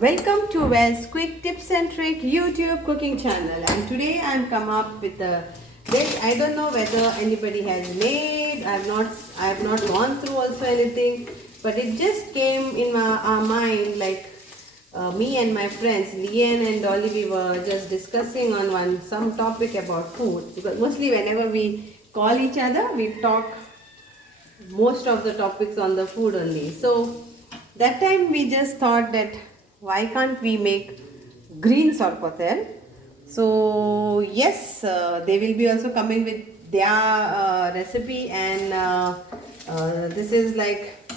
Welcome to Wells Quick Tips and Trick YouTube cooking channel, and today I'm come up with a dish. I don't know whether anybody has made. I have not gone through also anything, but it just came in our mind like me and my friends Leanne and Dolly, we were just discussing on some topic about food, because mostly whenever we call each other we talk most of the topics on the food only. So that time we just thought that why can't we make green sorpotel. So yes, they will be also coming with their recipe, and this is like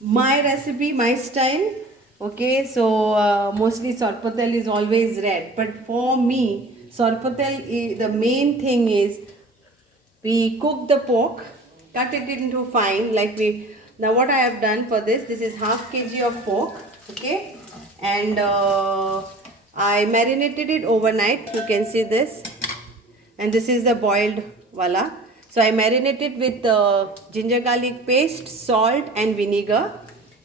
my recipe, my style. Okay, so mostly sorpotel is always red, but for me sorpotel, the main thing is we cook the pork, cut it into fine, like we now what I have done for this is half kg of pork, okay, and I marinated it overnight. You can see this, and this is the boiled wala. So I marinated with ginger garlic paste, salt and vinegar,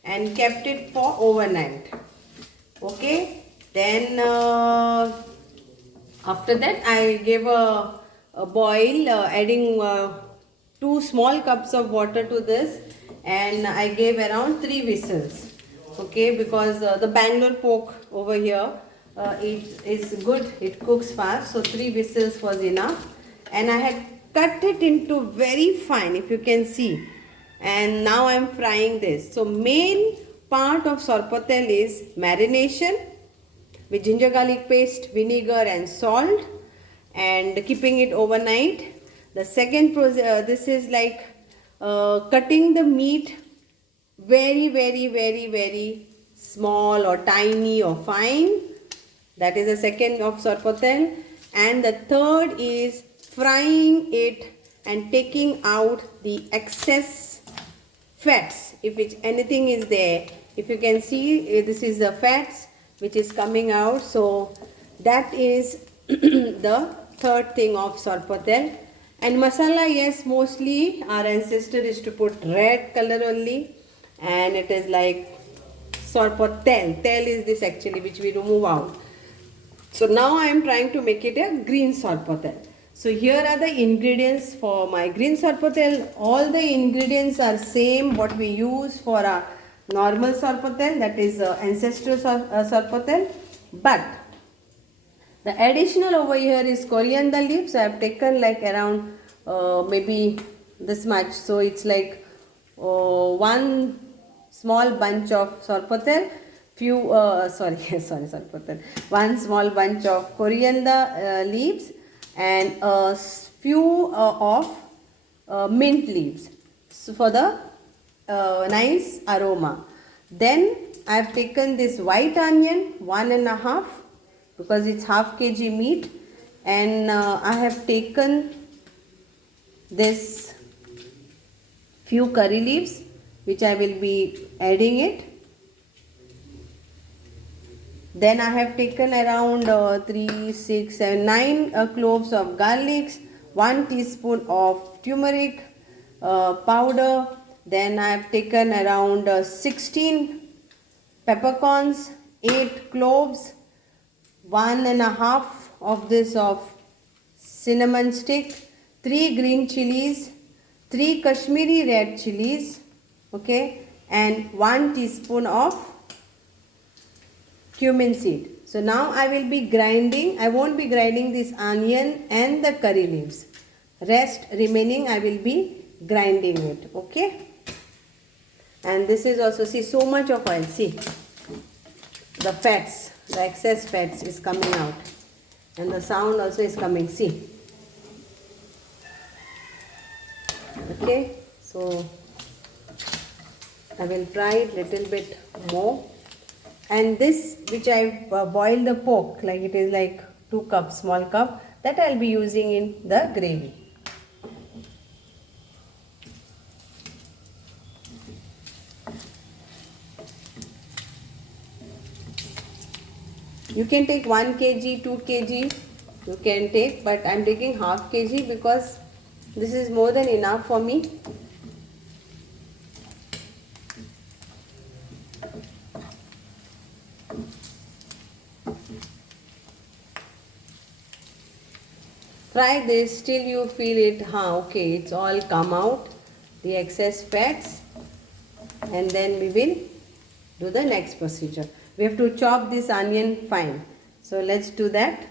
and kept it for overnight. Okay, then after that I gave a boil, adding 2 small cups of water to this, and I gave around 3 whistles. Okay, because the Bangalore pork over here, it is good, it cooks fast, so 3 whistles was enough. And I had cut it into very fine, if you can see, and now I am frying this. So main part of sorpotel is marination with ginger garlic paste, vinegar and salt, and keeping it overnight. The second process, this is like cutting the meat very small or tiny or fine. That is the second of sorpotel. And the third is frying it and taking out the excess fats, if anything is there. If you can see, this is the fats which is coming out. So that is the third thing of sorpotel. And masala, yes, mostly our ancestor is to put red color only, and it is like sorpotel. Tel is this actually which we remove out. So now I am trying to make it a green sorpotel. So here are the ingredients for my green sorpotel. All the ingredients are same what we use for a normal sorpotel, that is ancestral sorpotel, but the additional over here is coriander leaves. I have taken like around maybe this much, so it's like one small bunch of sorpotel, sorpotel, one small bunch of coriander leaves, and a few of mint leaves, so for the nice aroma. Then I have taken this white onion, 1.5, because it's half kg meat, and I have taken this few curry leaves which I will be adding it. Then I have taken around 3, 6, 7, 9 cloves of garlic, 1 teaspoon of turmeric powder. Then I have taken around 16 peppercorns, 8 cloves, 1.5 of this of cinnamon stick, 3 green chilies, 3 Kashmiri red chilies, okay, and 1 teaspoon of cumin seed. So now I will be grinding. I won't be grinding this onion and the curry leaves. Rest remaining I will be grinding it, okay. And this is also, see, so much of oil, see, the fats, the excess fats is coming out, and the sound also is coming, see. Okay, so I will fry it little bit more. And this which I boiled the pork, like it is like 2 cups, small cup, that I will be using in the gravy. You can take 1 kg, 2 kg, you can take, but I am taking half kg because this is more than enough for me. Fry this till you feel it, okay, it's all come out, the excess fats, and then we will do the next procedure. We have to chop this onion fine. So let's do that.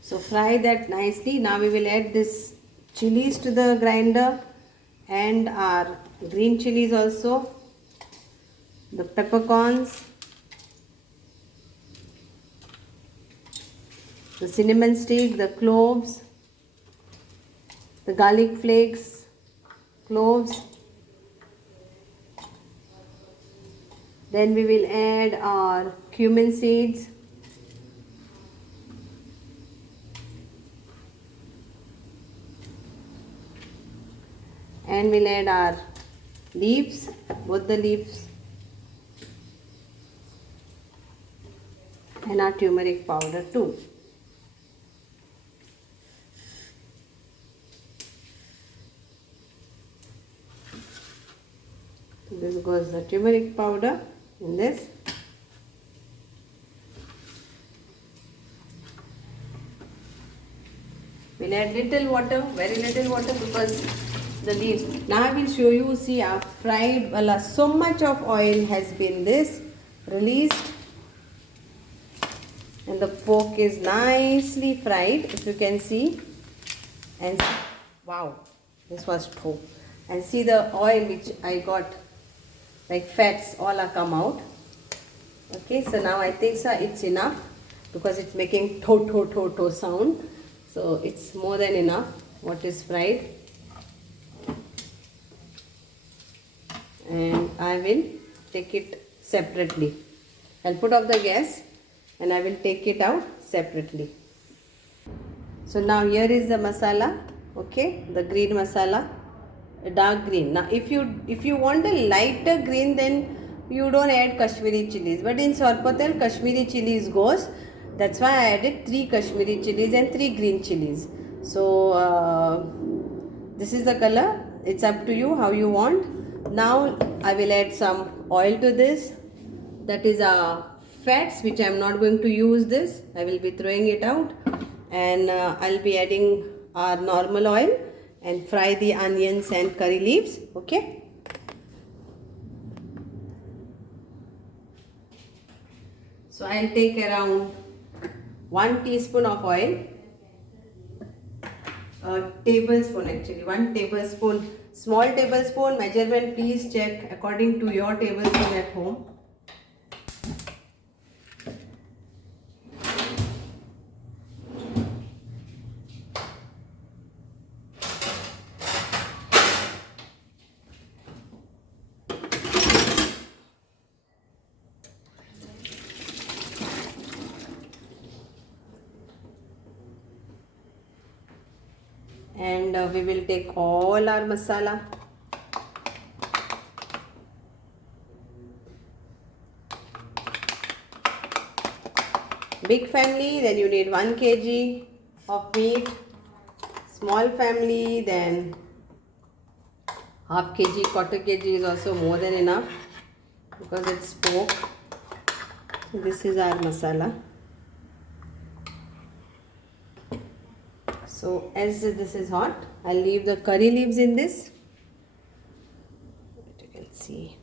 So fry that nicely. Now we will add this chilies to the grinder and our green chilies also, the peppercorns, the cinnamon stick, the cloves, the garlic flakes, cloves. Then we will add our cumin seeds, and we'll add our leaves, both the leaves, and our turmeric powder too. So this goes the turmeric powder in this. We'll add little water, very little water, because the leaves. Now I will show you, see, our fried, so much of oil has been released, and the pork is nicely fried, if you can see. And wow, this was true. And see the oil which I got, like fats, all are come out. Okay, so now I think it's enough, because it's making to sound. So it's more than enough what is fried. And I will take it separately. I'll put off the gas and I will take it out separately. So now here is the masala, okay, the green masala, a dark green. Now if you want a lighter green, then you don't add Kashmiri chilies, but in Sorpotel Kashmiri chilies goes. That's why I added 3 Kashmiri chilies and 3 green chilies. So this is the color. It's up to you how you want. Now I will add some oil to this. That is fats, which I am not going to use this. I will be throwing it out, and I'll be adding our normal oil and fry the onions and curry leaves. Okay. So I'll take around 1 teaspoon of oil, a tablespoon actually, 1 tablespoon, small tablespoon, measurement please check according to your tablespoon at home. And we will take all our masala. Big family, then you need 1 kg of meat. Small family, then half kg, quarter kg is also more than enough, because it's pork. So this is our masala. So as this is hot, I'll leave the curry leaves in this. You can see.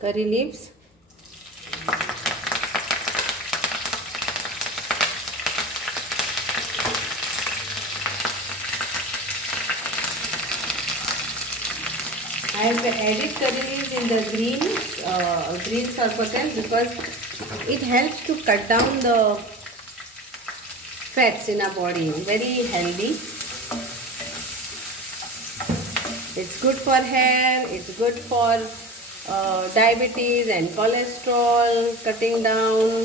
Curry leaves. I have added curry leaves in the green sorpotel, because it helps to cut down the fats in our body. Very healthy. It's good for hair, it's good for diabetes and cholesterol, cutting down.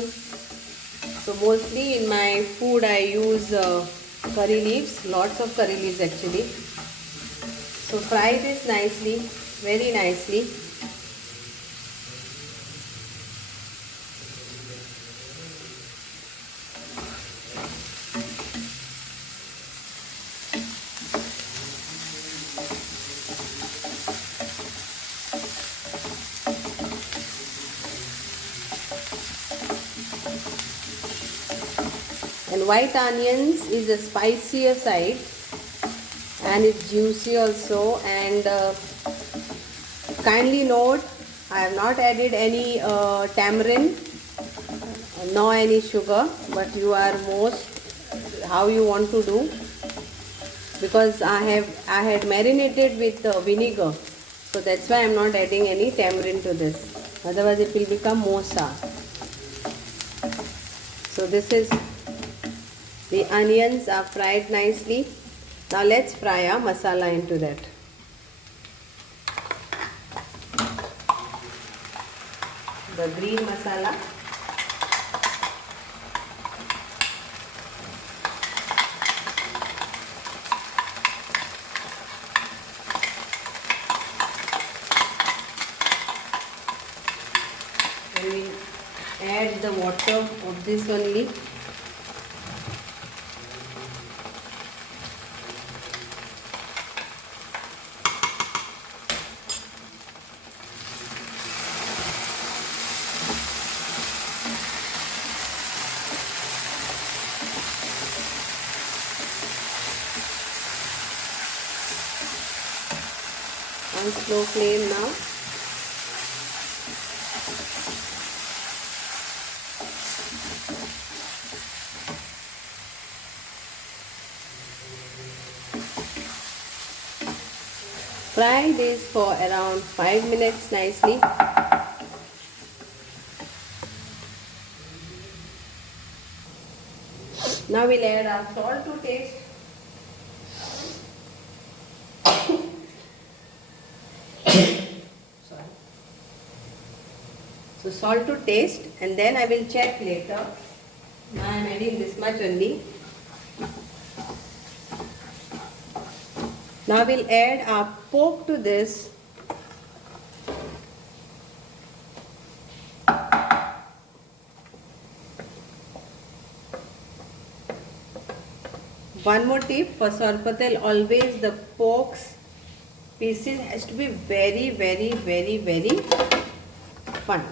So mostly in my food I use curry leaves, lots of curry leaves actually. So fry this nicely, very nicely. And white onions is a spicier side and it's juicy also. And kindly note, I have not added any tamarind, no any sugar, but you are most how you want to do, because I had marinated with vinegar, so that's why I am not adding any tamarind to this, otherwise it will become more sour. So this is, the onions are fried nicely. Now let's fry our masala into that. The green masala. And we add the water of this only. On slow flame now. Fry this for around 5 minutes nicely. Now we'll add our salt to taste. So salt to taste, and then I will check later. Now I am adding this much only. Now we'll add our pork to this. One more tip for Sorpotel, always the pork's pieces has to be very, very, very, very fine.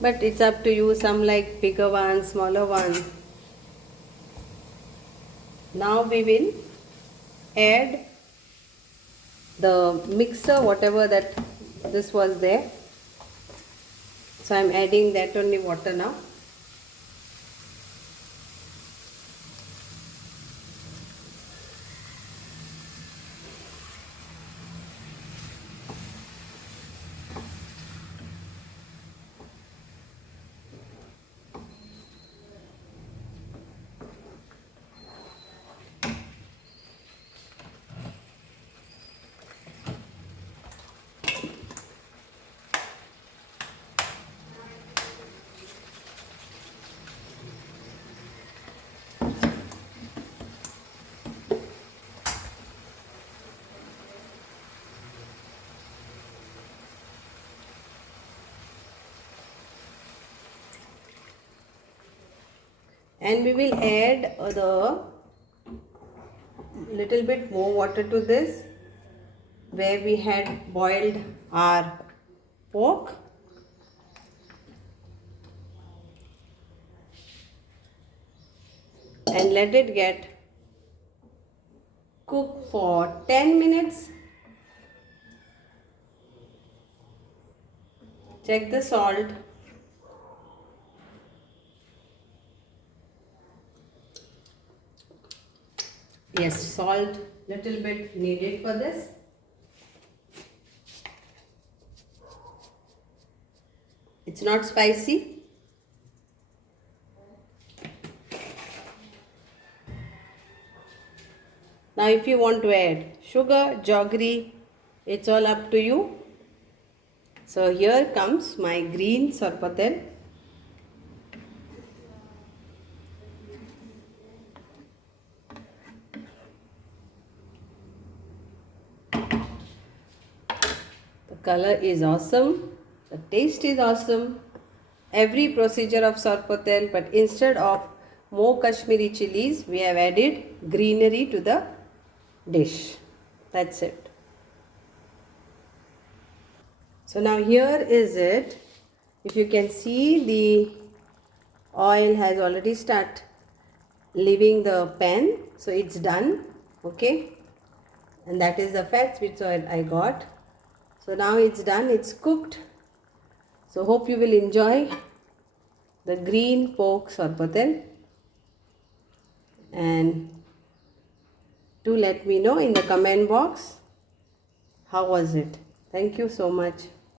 But it's up to you, some like bigger ones, smaller ones. Now we will add the mixer, whatever that this was there. So I am adding that only water now. And we will add the little bit more water to this, where we had boiled our pork. And let it get cooked for 10 minutes. Check the salt. Yes, salt little bit needed for this. It's not spicy. Now if you want to add sugar, jaggery, it's all up to you. So here comes my green sorpotel. Color is awesome, the taste is awesome. Every procedure of Sorpotel, but instead of more Kashmiri chilies. We have added greenery to the dish. That's it. So now here is it. If you can see, the oil has already started leaving the pan. So it's done. Okay. And that is the fat which I got. So now it's done. It's cooked. So hope you will enjoy the green pork sorpotel. And do let me know in the comment box how was it. Thank you so much.